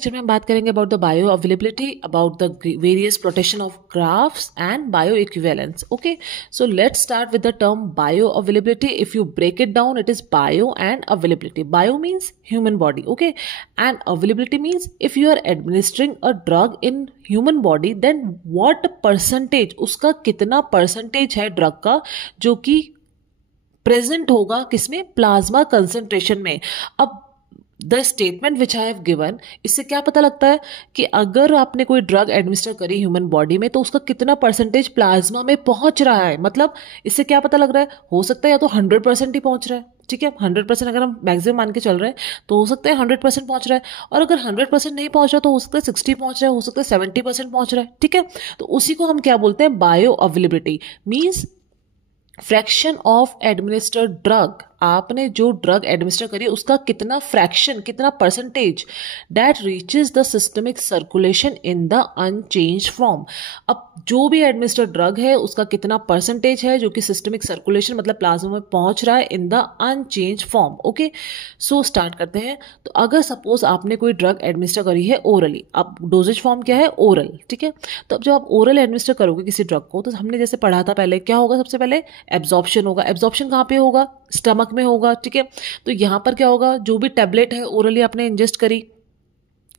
Lecture में हम बात करेंगे about the bioavailability, about the various protection of graphs and bioequivalence. Okay, so let's start with the term bioavailability. If you break it down, it is bio and availability. Bio means human body, okay, and availability means if you are administering a drug in human body, then what percentage, उसका कितना percentage है drug का जो कि present होगा किसमें, plasma concentration में. अब the statement which I have given, इससे क्या पता लगता है कि अगर आपने कोई ड्रग एडमिनिस्टर करी ह्यूमन बॉडी में तो उसका कितना परसेंटेज प्लाज्मा में पहुंच रहा है. मतलब इससे क्या पता लग रहा है, हो सकता है या तो 100% ही पहुंच रहा है, ठीक है, 100% अगर हम मैक्सिमम मान के चल रहे हैं तो हो सकता है 100% पहुंच रहा है, और अगर 100% नहीं पहुंच रहा तो हो सकता है 60 पहुंच रहा है, हो सकता है 70% पहुंच रहा है, ठीक है. तो उसी को हम क्या बोलते हैं, bioavailability. Means fraction of administered drug, आपने जो ड्रग एडमिनिस्टर करी उसका कितना फ्रैक्शन, कितना percentage that reaches the systemic circulation in the unchanged form. अब जो भी एडमिनिस्टर्ड ड्रग है उसका कितना परसेंटेज है जो कि सिस्टमिक सर्कुलेशन मतलब प्लाज्मा में पहुंच रहा है in the unchanged form. Okay, so start करते हैं. तो अगर सपोज आपने कोई ड्रग एडमिनिस्टर करी है ओरली, अब डोजेज फॉर्म क्या है, ओरल, ठीक है. तो अब जब आप ओरल एडमिनिस्टर करोगे किसी ड्रग को, तो हमने जैसे पढ़ा था पहले, क्या होगा, सबसे पहले एब्जॉर्प्शन होगा. एब्जॉर्प्शन कहाँ पे होगा, स्टमक में होगा, ठीक है. तो यहां पर क्या होगा, जो भी टेबलेट है ओरली आपने इंजेस्ट करी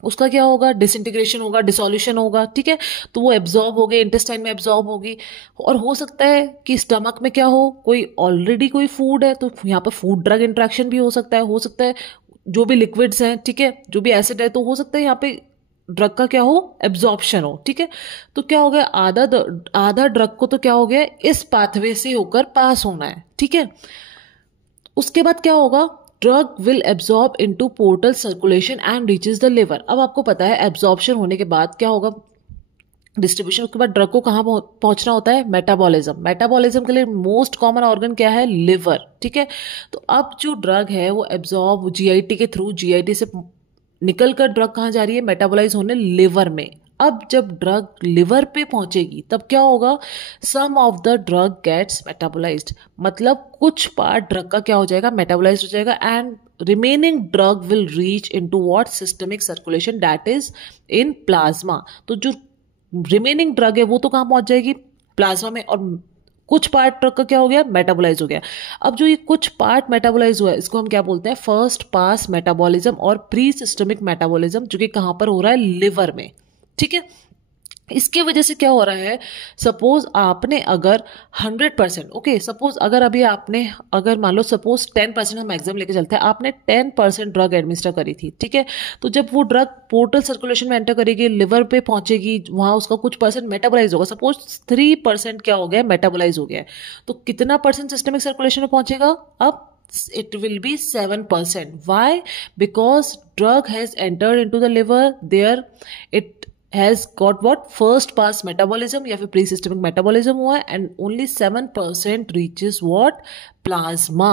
उसका क्या होगा, डिसइंटीग्रेशन होगा, डिसोल्यूशन होगा, ठीक है. तो वो एब्जॉर्ब हो गई, इंटेस्टाइन में एब्जॉर्ब होगी. और हो सकता है कि स्टमक में क्या हो, कोई ऑलरेडी कोई फूड है तो यहाँ पर फूड ड्रग इंट्रैक्शन भी हो सकता है जो भी लिक्विड्स हैं, ठीक है, जो भी एसिड है, तो हो सकता है यहाँ पे ड्रग का क्या हो, एब्जॉर्प्शन हो, ठीक है. तो क्या हो गया, आधा ड्रग को तो क्या हो गया, इस पाथवे से होकर पास होना है, ठीक है. उसके बाद क्या होगा, drug will absorb into portal circulation and reaches the liver. अब आपको पता है एब्जॉर्प्शन होने के बाद क्या होगा, डिस्ट्रीब्यूशन. उसके बाद ड्रग को कहाँ पहुंचना होता है, मेटाबॉलिज्म. मेटाबॉलिज्म के लिए मोस्ट कॉमन ऑर्गन क्या है, लिवर, ठीक है. तो अब जो ड्रग है वो एब्जॉर्ब जीआईटी के थ्रू, जीआईटी से निकलकर ड्रग कहाँ जा रही है, मेटाबोलाइज होने लिवर में. अब जब ड्रग लिवर पे पहुंचेगी तब क्या होगा, some of the drug gets metabolised. मतलब कुछ पार्ट ड्रग का क्या हो जाएगा, मेटाबोलाइज्ड हो जाएगा, and remaining drug will reach into what, systemic circulation that is in plasma. तो जो रिमेनिंग ड्रग है वो तो कहाँ पहुंच जाएगी, प्लाज्मा में, और कुछ पार्ट ड्रग का क्या हो गया, मेटाबोलाइज हो गया. अब जो ये कुछ पार्ट मेटाबोलाइज हुआ है इसको हम क्या बोलते हैं, फर्स्ट पास मेटाबॉलिज्म और प्री सिस्टमिक मेटाबॉलिज्म, जो कि कहां पर हो रहा है, लिवर में, ठीक है. इसके वजह से क्या हो रहा है, सपोज आपने अगर 100%, ओके, सपोज अगर अभी आपने, अगर मान लो सपोज 10%, हम एग्जाम लेके चलते हैं, आपने 10% ड्रग एडमिनिस्टर करी थी, ठीक है. तो जब वो ड्रग पोर्टल सर्कुलेशन में एंटर करेगी, लिवर पे पहुंचेगी, वहां उसका कुछ परसेंट मेटाबोलाइज होगा. सपोज 3% क्या हो गया, मेटाबोलाइज हो गया. तो कितना परसेंट सिस्टमिक सर्कुलेशन में पहुंचेगा, अब it will be 7%. Why? Because drug has entered into the liver. There it has got what, first pass metabolism या फिर pre systemic metabolism हुआ है, and only 7% reaches what, plasma.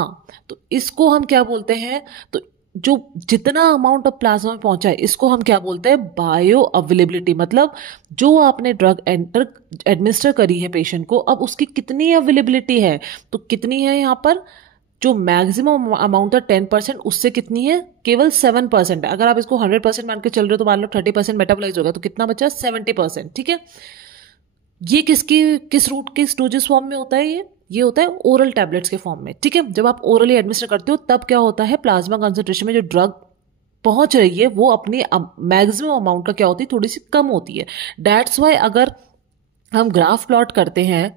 तो इसको हम क्या बोलते हैं, तो जो जितना अमाउंट ऑफ प्लाज्मा में पहुंचा है इसको हम क्या बोलते हैं, बायो अवेलेबिलिटी. मतलब जो आपने ड्रग एडमिनिस्टर करी है पेशेंट को, अब उसकी कितनी अवेलेबिलिटी है, तो कितनी है यहाँ पर, जो मैक्सिमम अमाउंट था 10%, उससे कितनी है, केवल 7% है. अगर आप इसको 100% मान के चल रहे हो तो मान लो 30% मेटाबोलाइज होगा, तो कितना बचा, 70%, ठीक है. ये किस रूट के डोजेस फॉर्म में होता है, ये होता है ओरल टैबलेट्स के फॉर्म में, ठीक है. जब आप ओरली एडमिनिस्टर करते हो तब क्या होता है, प्लाज्मा कंसंट्रेशन में जो ड्रग पहुंच रही है वो अपनी मैक्सिमम अमाउंट का क्या होती है, थोड़ी सी कम होती है. दैट्स वाई अगर हम ग्राफ प्लॉट करते हैं,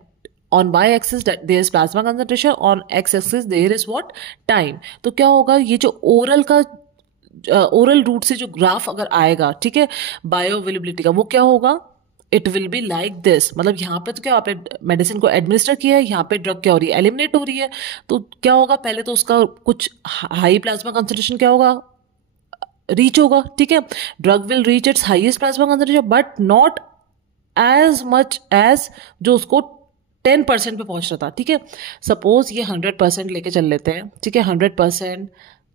on y-axis there is plasma concentration, on x-axis there is what, time. तो क्या होगा, ये जो ओरल रूट से जो ग्राफ अगर आएगा, ठीक है, बायो अवेलेबिलिटी का, वो क्या होगा, it will be like this. मतलब यहाँ पे तो क्या, आपने मेडिसिन को एडमिनिस्टर किया है, यहाँ पे ड्रग क्या हो रही है, एलिमिनेट हो रही है. तो क्या होगा, पहले तो उसका कुछ हाई प्लाज्मा कंसंट्रेशन क्या होगा, रीच होगा, ठीक है. Drug will reach its highest plasma concentration but not as much as जो उसको 10% पे पहुंच रहा था, ठीक है. सपोज ये 100% लेके चल लेते हैं, ठीक है, 100%,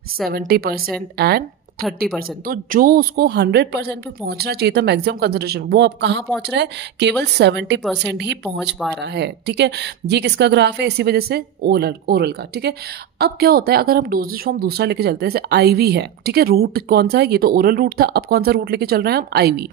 70% एंड 30%। तो जो उसको 100% पे पहुंचना चाहिए था मैक्सिमम कंसंट्रेशन, वो अब कहाँ पहुंच रहा है, केवल 70% ही पहुंच पा रहा है। ठीक है, ये किसका ग्राफ है, इसी वजह से ओरल का। ठीक है, अब क्या होता है, अगर हम डोजेज फॉर्म दूसरा लेके चलते हैं, जैसे आईवी है, ठीक है, रूट कौन सा है, ये तो ओरल रूट था, अब कौन सा रूट लेके चल रहे हैं हम, आईवी।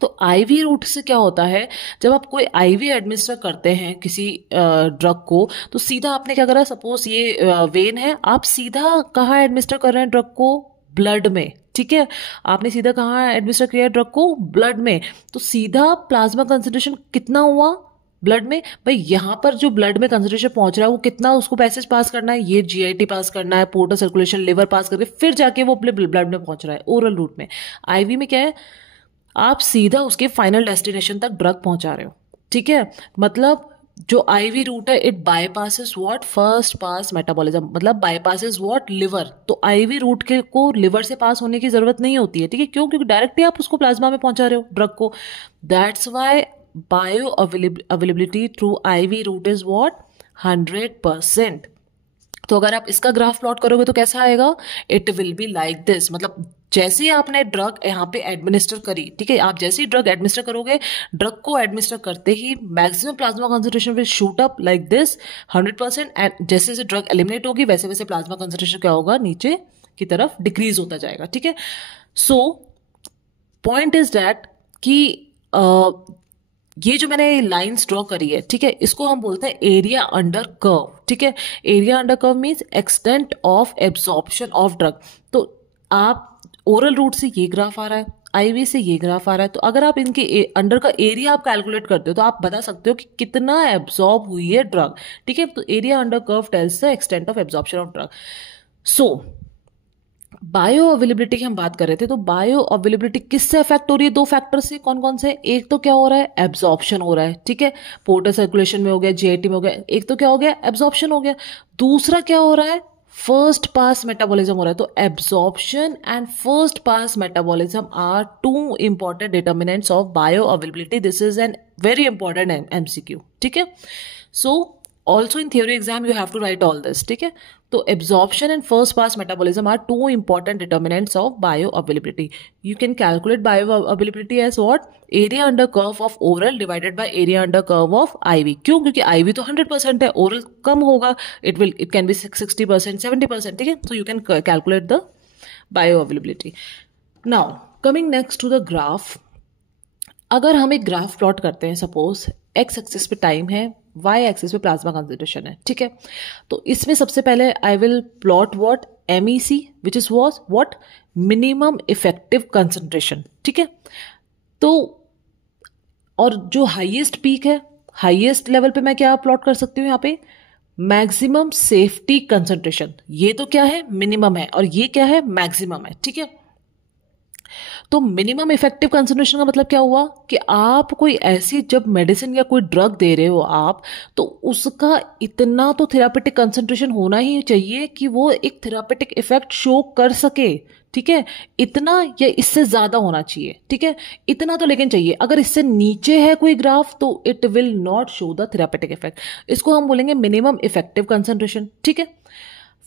तो आईवी रूट से क्या होता है, जब आप कोई आईवी एडमिनिस्टर करते हैं किसी ड्रग को, तो सीधा आपने क्या करा, सपोज ये वेन है, आप सीधा कहाँ एडमिनिस्टर कर रहे हैं ड्रग को, ब्लड में। ठीक है, आपने सीधा कहाँ एडमिनिस्टर किया है ड्रग को, ब्लड में। तो सीधा प्लाज्मा कंसंट्रेशन कितना हुआ ब्लड में, भाई यहाँ पर जो ब्लड में कंसंट्रेशन पहुंच रहा है वो कितना, उसको पैसेज पास करना है, ये जीआईटी पास करना है, पोर्टल सर्कुलेशन, लिवर पास करके फिर जाके वो अपने ब्लड में पहुंच रहा है ओरल रूट में। आईवी में क्या है, आप सीधा उसके फाइनल डेस्टिनेशन तक ड्रग पहुंचा रहे हो। ठीक है, मतलब जो आईवी रूट है, it bypasses what, first pass metabolism, मतलब बाईपासेस व्हाट, लिवर। तो आईवी रूट के को लिवर से पास होने की जरूरत नहीं होती है। ठीक है, क्यों, क्योंकि डायरेक्टली आप उसको प्लाज्मा में पहुंचा रहे हो ड्रग को। That's why bio availability through IV route is what, 100%। तो अगर आप इसका ग्राफ प्लॉट करोगे तो कैसा आएगा, it will be like this. मतलब जैसे ही आपने ड्रग यहाँ पे एडमिनिस्टर करी, ठीक है, आप जैसे ही ड्रग एडमिनिस्टर करोगे, ड्रग को एडमिनिस्टर करते ही maximum plasma concentration will shoot up like this 100%। And जैसे जैसे ड्रग एलिमिनेट होगी वैसे वैसे प्लाज्मा कंसंट्रेशन क्या होगा, नीचे की तरफ डिक्रीज होता जाएगा। ठीक है, सो पॉइंट इज दैट कि ये जो मैंने लाइंस ड्रॉ करी है, ठीक है, इसको हम बोलते हैं एरिया अंडर कर्व। ठीक है, area under curve means extent of absorption of drug. तो आप ओरल रूट से ये ग्राफ आ रहा है, आईवी से ये ग्राफ आ रहा है, तो अगर आप इनके अंडर का एरिया आप कैलकुलेट करते हो तो आप बता सकते हो कि कितना एब्जॉर्ब हुई है ड्रग। ठीक है, तो area under curve tells the extent of absorption of drug. So bio availability की हम बात कर रहे थे, तो बायो अवेलेबिलिटी किससे अफेक्ट हो रही है, दो फैक्टर से। कौन कौन से, एक तो क्या हो रहा है, एब्जॉर्प्शन हो रहा है। ठीक है, पोर्टल सर्कुलेशन में हो गया, जीआईटी में हो गया, एक तो क्या हो गया, एब्जॉर्प्शन हो गया। दूसरा क्या हो रहा है, फर्स्ट पास मेटाबॉलिज्म हो रहा है। तो absorption and first pass metabolism are two important determinants of bioavailability. This is an very important MCQ. ठीक है, सो also in theory exam you have to write all this. ठीक है, तो absorption and first pass metabolism are two important determinants of bioavailability. You can calculate bioavailability as what, area under curve of oral divided by area under curve of IV. क्यों, क्योंकि IV तो 100% है, oral कम होगा, it can be 60%, 70%. ठीक है, so you can calculate the bioavailability. Now coming next to the graph, अगर हम एक ग्राफ प्लॉट करते हैं, सपोज एक्स एक्सिस पे टाइम है, वाई एक्सिस पे प्लाज्मा कंसंट्रेशन है। ठीक है, तो इसमें सबसे पहले I will plot what, MEC which is was what, minimum effective concentration. ठीक है, तो और जो हाईएस्ट पीक है, हाईएस्ट लेवल पे मैं क्या प्लॉट कर सकती हूँ यहाँ पे, मैक्सिमम सेफ्टी कंसंट्रेशन। ये तो क्या है, मिनिमम है, और ये क्या है, मैक्सिमम है। ठीक है, तो मिनिमम इफेक्टिव कंसंट्रेशन का मतलब क्या हुआ कि आप कोई ऐसी जब मेडिसिन या कोई ड्रग दे रहे हो आप, तो उसका इतना तो थेरापेटिक कंसंट्रेशन होना ही चाहिए कि वो एक थेरापेटिक इफेक्ट शो कर सके। ठीक है, इतना या इससे ज्यादा होना चाहिए। ठीक है, इतना तो लेकिन चाहिए। अगर इससे नीचे है कोई ग्राफ तो it will not show the therapeutic effect. इसको हम बोलेंगे मिनिमम इफेक्टिव कंसंट्रेशन। ठीक है,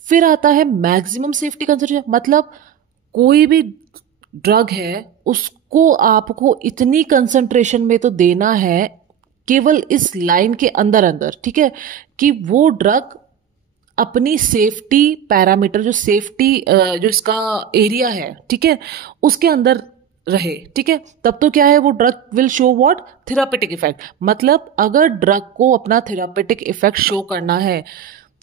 फिर आता है मैक्सिमम सेफ्टी कंसंट्रेशन। मतलब कोई भी ड्रग है उसको आपको इतनी कंसंट्रेशन में तो देना है केवल इस लाइन के अंदर अंदर, ठीक है, कि वो ड्रग अपनी सेफ्टी पैरामीटर, जो सेफ्टी जो इसका एरिया है, ठीक है, उसके अंदर रहे। ठीक है, तब तो क्या है, वो drug will show what, therapeutic effect. मतलब अगर ड्रग को अपना थेरापेटिक इफेक्ट शो करना है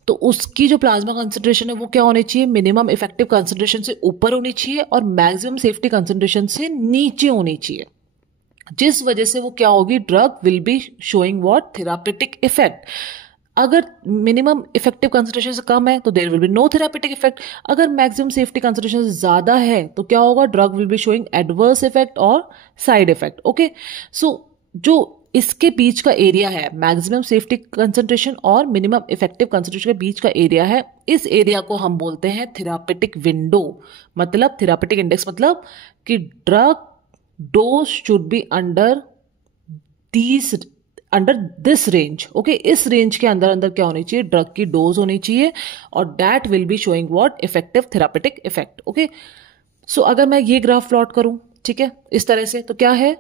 तो उसकी जो प्लाज्मा कंसंट्रेशन है वो क्या होनी चाहिए, मिनिमम इफेक्टिव कंसंट्रेशन से ऊपर होनी चाहिए और मैक्सिमम सेफ्टी कंसंट्रेशन से नीचे होनी चाहिए, जिस वजह से वो क्या होगी, drug will be showing what, therapeutic effect. अगर मिनिमम इफेक्टिव कंसंट्रेशन से कम है तो there will be no therapeutic effect. अगर मैक्सिमम सेफ्टी कंसंट्रेशन से ज्यादा है तो क्या होगा, drug will be showing adverse effect और साइड इफेक्ट। ओके, सो जो इसके बीच का एरिया है, मैक्सिमम सेफ्टी कंसंट्रेशन और मिनिमम इफेक्टिव कंसंट्रेशन के बीच का एरिया है, इस एरिया को हम बोलते हैं थेरापेटिक विंडो। मतलब थेरापेटिक इंडेक्स, मतलब कि drug dose should be under this range. Okay, इस रेंज के अंदर अंदर क्या होनी चाहिए, ड्रग की डोज होनी चाहिए और that will be showing what, effective therapeutic effect. Okay, so अगर मैं ये ग्राफ प्लॉट करूं, ठीक है, इस तरह से, तो क्या है,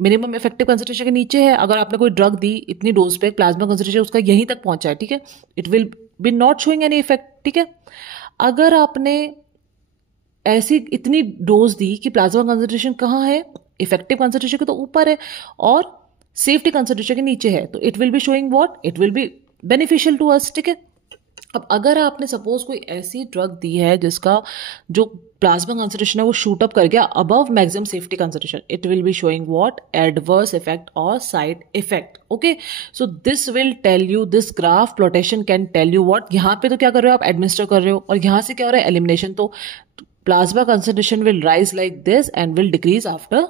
मिनिमम इफेक्टिव कंसंट्रेशन के नीचे है। अगर आपने कोई ड्रग दी इतनी डोज पे, प्लाज्मा कंसंट्रेशन उसका यहीं तक पहुंचा है, ठीक है, it will B not showing any effect, ठीक है। अगर आपने ऐसी इतनी डोज दी कि प्लाज्मा कंसंट्रेशन कहाँ है, इफेक्टिव कंसंट्रेशन के तो ऊपर है और सेफ्टी कंसंट्रेशन के नीचे है, तो it will be showing what, it will be beneficial to us, ठीक है। अब अगर आपने सपोज कोई ऐसी ड्रग दी है जिसका जो प्लाज्मा कंसंट्रेशन है वो शूट अप कर गया above maximum safety concentration, it will be showing what, adverse effect और side effect, okay. So this will tell you, this graph plotation can tell you what, यहाँ पे तो क्या कर रहे हो आप, एडमिनिस्टर कर रहे हो, और यहाँ से क्या हो रहा है, एलिमिनेशन। तो plasma concentration will rise like this and will decrease after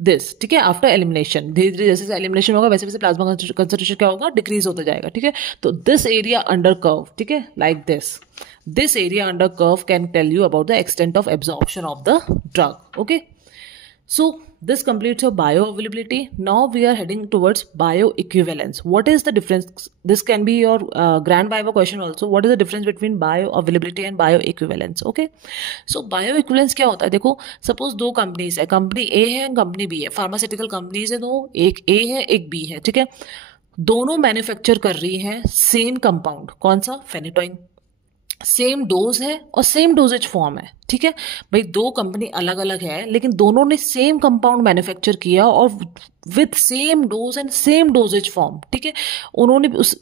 this, ठीक है, आफ्टर एलिमिनेशन। धीरे धीरे जैसे एलिमिनेशन होगा वैसे वैसे प्लाज्मा कंसंट्रेशन क्या होगा, डिक्रीज होता जाएगा, ठीक है। तो दिस एरिया अंडर कर्व, ठीक है, like this area under curve can tell you about the extent of absorption of the drug, okay. So this completes your bioavailability. Now we are heading towards bioequivalence. What is the difference? This can be your grand viva question also. What is the difference between bioavailability and bioequivalence? Okay. So bioequivalence क्या होता है? देखो, suppose दो companies है, company A है, company B है, pharmaceutical companies है दो, एक A है एक B है, ठीक है। दोनों मैन्युफैक्चर कर रही हैं सेम कंपाउंड, कौन सा, फेनिटोइन, सेम डोज है और सेम डोजेज फॉर्म है, ठीक है। भाई दो कंपनी अलग अलग है लेकिन दोनों ने सेम कंपाउंड मैन्युफैक्चर किया और with same dose and same doses form, ठीक है। उन्होंने उस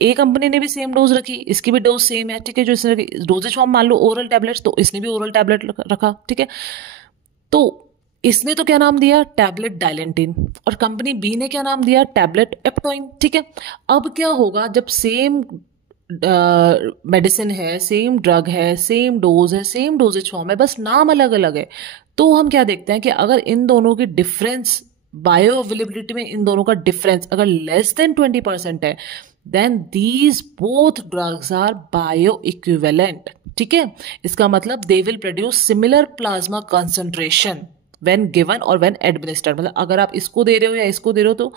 ए कंपनी ने भी सेम डोज रखी, इसकी भी डोज सेम है, ठीक है। जो इसने डोजेज फॉर्म मान लो ओरल टैबलेट्स, तो इसने भी ओरल टैबलेट रखा, ठीक है। तो इसने तो क्या नाम दिया, टैबलेट डायलेंटिन, और कंपनी बी ने क्या नाम दिया, टैबलेट एप्टोइन, ठीक है। अब क्या होगा, जब सेम मेडिसिन है, सेम ड्रग है, सेम डोज है, सेम डोजेज फॉर्म है, बस नाम अलग अलग है, तो हम क्या देखते हैं कि अगर इन दोनों की डिफरेंस बायो अवेलेबिलिटी में, इन दोनों का डिफरेंस अगर लेस देन 20% है, then these both drugs are bioequivalent, ठीक है। इसका मतलब they will produce similar plasma concentration when given और when administered, मतलब अगर आप इसको दे रहे हो या इसको दे रहे हो तो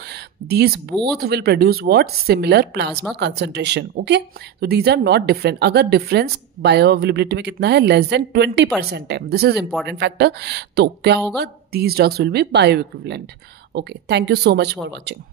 these both will produce what, similar plasma concentration, okay। so these are not different। अगर difference bioavailability में कितना है, less than 20% है, this is important factor, तो क्या होगा, these drugs will be bioequivalent, okay। thank you so much for watching।